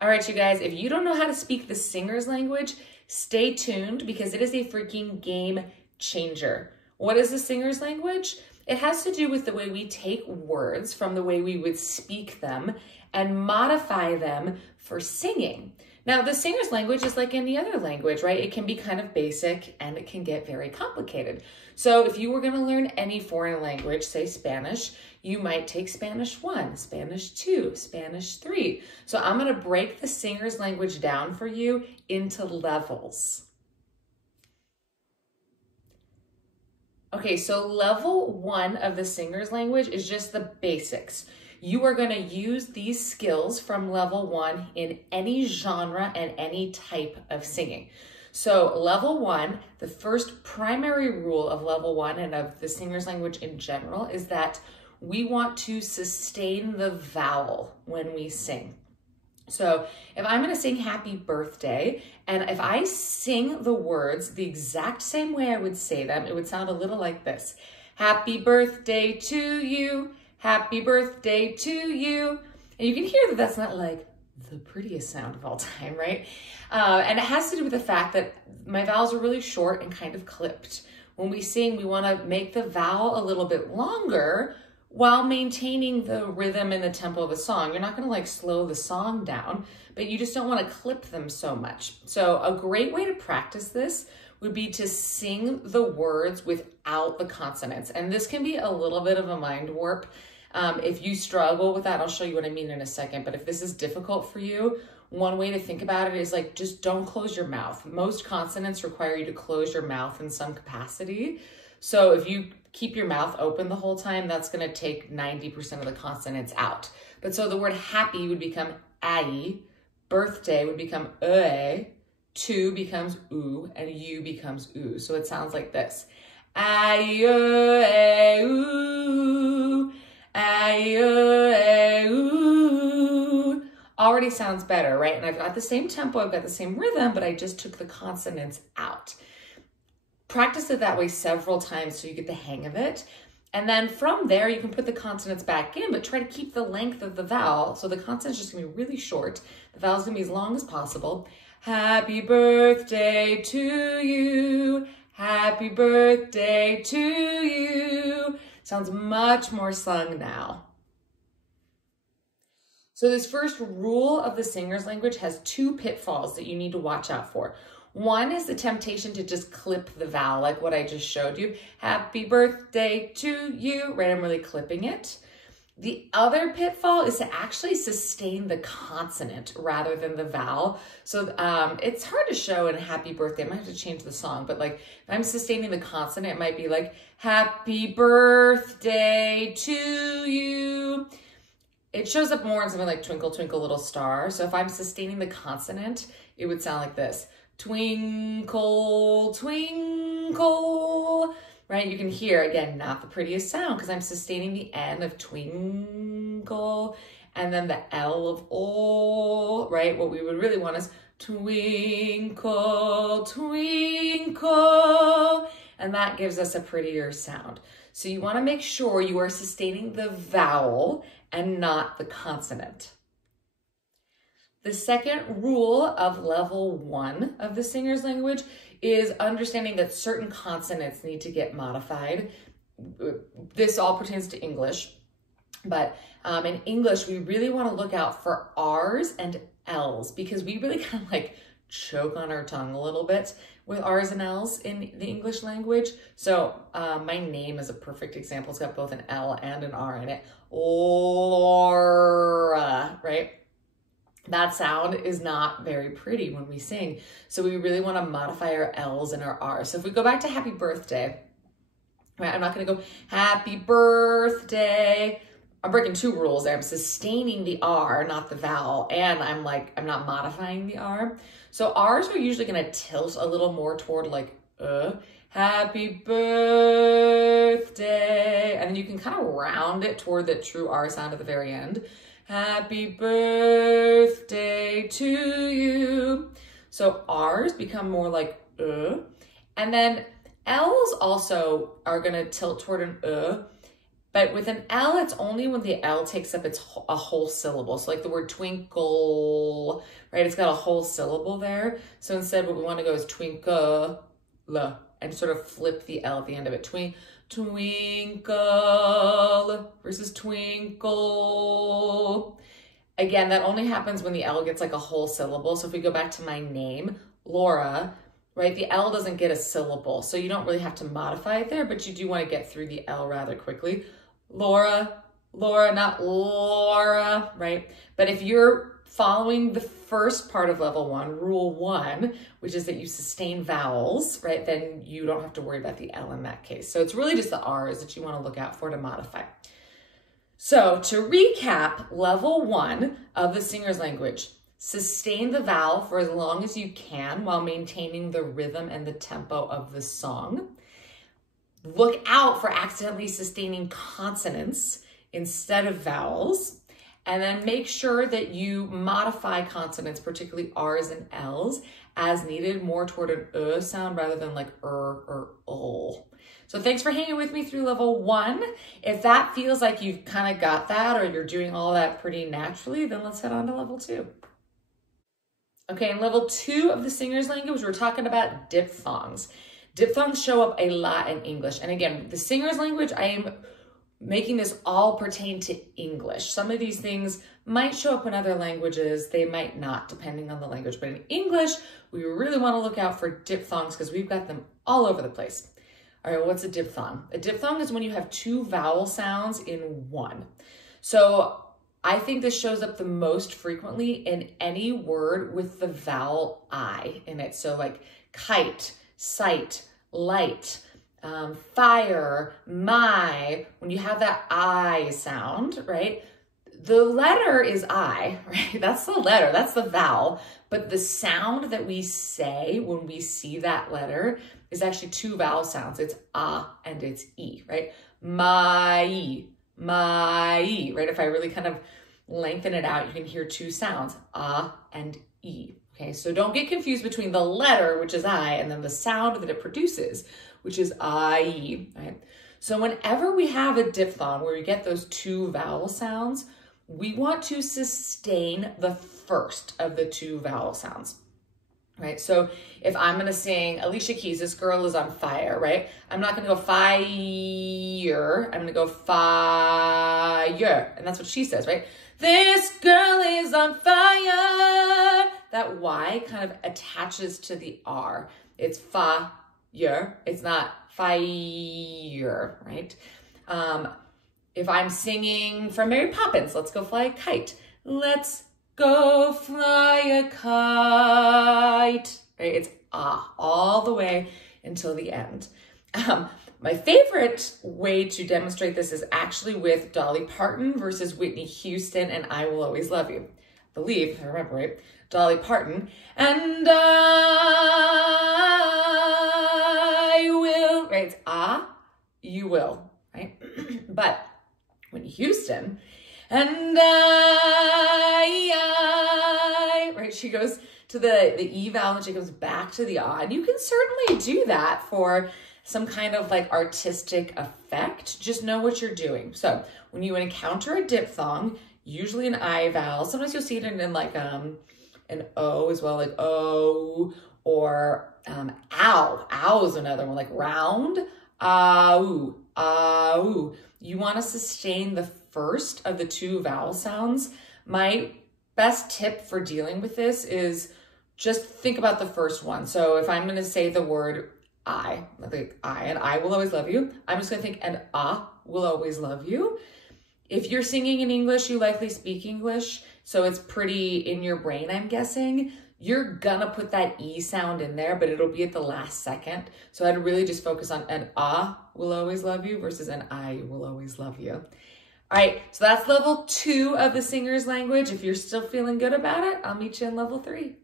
All right, you guys, if you don't know how to speak the singer's language, stay tuned because it is a freaking game changer. What is the singer's language? It has to do with the way we take words from the way we would speak them and modify them for singing. Now, the singer's language is like any other language, right? It can be kind of basic and it can get very complicated. So if you were going to learn any foreign language, say Spanish, you might take Spanish 1, Spanish 2, Spanish 3. So I'm going to break the singer's language down for you into levels. Okay, so level 1 of the singer's language is just the basics. You are going to use these skills from level 1 in any genre and any type of singing. So level 1, the first primary rule of level 1 and of the singer's language in general is that we want to sustain the vowel when we sing. So if I'm going to sing happy birthday, and if I sing the words the exact same way I would say them, it would sound a little like this. Happy birthday to you. Happy birthday to you. And you can hear that that's not like the prettiest sound of all time, right? And it has to do with the fact that my vowels are really short and kind of clipped. When we sing, we want to make the vowel a little bit longer while maintaining the rhythm and the tempo of the song. You're not going to like slow the song down, but you just don't want to clip them so much. So a great way to practice this would be to sing the words without the consonants. And this can be a little bit of a mind warp. If you struggle with that, I'll show you what I mean in a second. But if this is difficult for you, one way to think about it is like, just don't close your mouth. Most consonants require you to close your mouth in some capacity. So if you keep your mouth open the whole time, that's going to take 90% of the consonants out. But so the word happy would become ai, birthday would become to becomes oo, and you becomes oo. So it sounds like this. Ai, oo, ai, oo. Already sounds better, right? And I've got the same tempo, I've got the same rhythm, but I just took the consonants out. Practice it that way several times so you get the hang of it. And then from there, you can put the consonants back in, but try to keep the length of the vowel. So the consonant's just gonna be really short. The vowel's gonna be as long as possible. Happy birthday to you. Happy birthday to you. Sounds much more sung now. So this first rule of the singer's language has 2 pitfalls that you need to watch out for. One is the temptation to just clip the vowel, like what I just showed you. Happy birthday to you, right? I'm really clipping it. The other pitfall is to actually sustain the consonant rather than the vowel. So it's hard to show in happy birthday. I might have to change the song, but like if I'm sustaining the consonant, it might be like happy birthday to you. It shows up more in something like Twinkle, Twinkle, Little Star. So if I'm sustaining the consonant, it would sound like this. Twinkle, twinkle, right? You can hear, again, not the prettiest sound because I'm sustaining the N of twinkle and then the L of oh, right? What we would really want is twinkle, twinkle, and that gives us a prettier sound. So you want to make sure you are sustaining the vowel and not the consonant. The second rule of level 1 of the singer's language is understanding that certain consonants need to get modified. This all pertains to English, but in English, we really want to look out for R's and L's because we really kind of like choke on our tongue a little bit with R's and L's in the English language. So my name is a perfect example. It's got both an L and an R in it. Laura, right? That sound is not very pretty when we sing. So we really want to modify our L's and our R's. So if we go back to happy birthday, right? I'm not going to go happy birthday. I'm breaking 2 rules there. I'm sustaining the R, not the vowel. And I'm not modifying the R. So R's are usually going to tilt a little more toward like, happy birthday. And then you can kind of round it toward the true R sound at the very end. Happy birthday to you. So R's become more like and then L's also are gonna tilt toward an But with an L, it's only when the L takes up a whole syllable. So like the word twinkle, right? It's got a whole syllable there. So instead what we want to go is twinkle, and sort of flip the L at the end of it. Twinkle versus twinkle. Again, that only happens when the L gets like a whole syllable. So if we go back to my name, Laura, right? The L doesn't get a syllable. So you don't really have to modify it there, but you do want to get through the L rather quickly. Laura, not Laura, right? But if you're following the first part of level 1, rule 1, which is that you sustain vowels, right? Then you don't have to worry about the L in that case. So it's really just the R's that you want to look out for to modify. So to recap, level 1 of the singer's language, sustain the vowel for as long as you can while maintaining the rhythm and the tempo of the song. Look out for accidentally sustaining consonants instead of vowels. And then make sure that you modify consonants, particularly R's and L's, as needed, more toward an sound rather than like or ul. So thanks for hanging with me through level 1. If that feels like you've kind of got that or you're doing all that pretty naturally, then let's head on to level 2. Okay, in level 2 of the singer's language, we're talking about diphthongs. Diphthongs show up a lot in English. And again, the singer's language, I am making this all pertain to English. Some of these things might show up in other languages. They might not, depending on the language. But in English, we really want to look out for diphthongs because we've got them all over the place. All right, well, what's a diphthong? A diphthong is when you have 2 vowel sounds in one. So I think this shows up the most frequently in any word with the vowel I in it. So like kite, sight, light, fire, my, when you have that I sound, right? The letter is I, right? That's the letter, that's the vowel. But the sound that we say when we see that letter is actually 2 vowel sounds. It's and it's e, right? My, right? If I really kind of lengthen it out, you can hear 2 sounds, and e. Okay, so don't get confused between the letter, which is I, and then the sound that it produces, which is I-E, right? So whenever we have a diphthong where we get those 2 vowel sounds, we want to sustain the first of the 2 vowel sounds, right? So if I'm going to sing Alicia Keys, This Girl Is on Fire, right? I'm not going to go fire, I'm going to go fire, and that's what she says, right? This girl is on fire. That Y kind of attaches to the R. It's fire, it's not fire, right? If I'm singing from Mary Poppins, Let's Go Fly a Kite. Let's go fly a kite, right? It's all the way until the end. My favorite way to demonstrate this is actually with Dolly Parton versus Whitney Houston and I Will Always Love You. I believe, if I remember right, Dolly Parton, and I will, right? It's you will, right? But Whitney Houston, and I, right? She goes to the E vowel and she goes back to the and you can certainly do that for some kind of like artistic effect. Just know what you're doing. So when you encounter a diphthong, usually an I vowel, sometimes you'll see it in like an O as well, like O, or ow. Ow is another one, like round, ow, ow. You want to sustain the first of the 2 vowel sounds. My best tip for dealing with this is just think about the first one. So if I'm going to say the word I, like I, and I will always love you, I'm just going to think, and will always love you. If you're singing in English, you likely speak English, so it's pretty in your brain, I'm guessing. You're gonna put that E sound in there, but it'll be at the last second. So I'd really just focus on an will always love you versus an I will always love you. All right, so that's level 2 of the singer's language. If you're still feeling good about it, I'll meet you in level 3.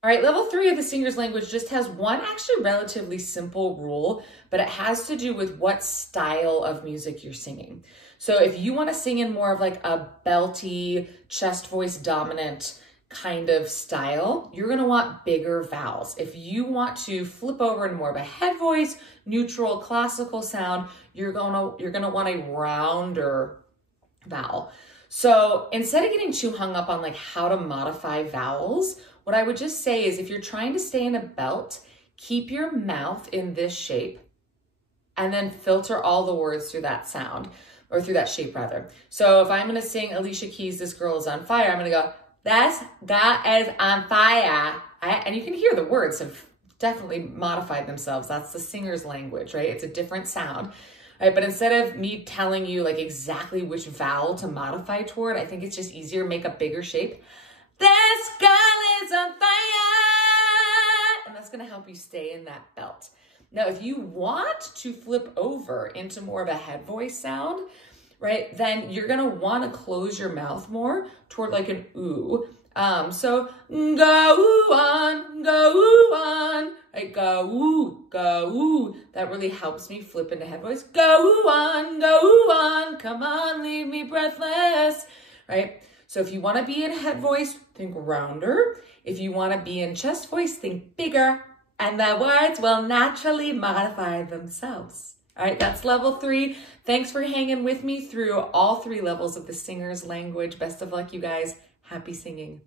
All right, level 3 of the singer's language just has one actually relatively simple rule, but it has to do with what style of music you're singing. So if you want to sing in more of like a belty, chest voice dominant kind of style, you're gonna want bigger vowels. If you want to flip over in more of a head voice, neutral, classical sound, you're gonna want a rounder vowel. So instead of getting too hung up on like how to modify vowels, what I would just say is if you're trying to stay in a belt, keep your mouth in this shape and then filter all the words through that sound, or through that shape rather. So if I'm gonna sing Alicia Keys' This Girl Is on Fire, I'm gonna go, "This girl is on fire." And you can hear the words have definitely modified themselves. That's the singer's language, right? It's a different sound. Right, but instead of me telling you like exactly which vowel to modify toward, I think it's just easier to make a bigger shape. This girl is on fire. And that's gonna help you stay in that belt. Now, if you want to flip over into more of a head voice sound, right, then you're gonna wanna close your mouth more toward like an ooh. So go on, right? Go ooh. That really helps me flip into head voice. Go on, come on, leave me breathless, right? So if you want to be in head voice, think rounder. If you want to be in chest voice, think bigger, and the words will naturally modify themselves. All right, that's level 3. Thanks for hanging with me through all 3 levels of the singer's language. Best of luck, you guys. Happy singing.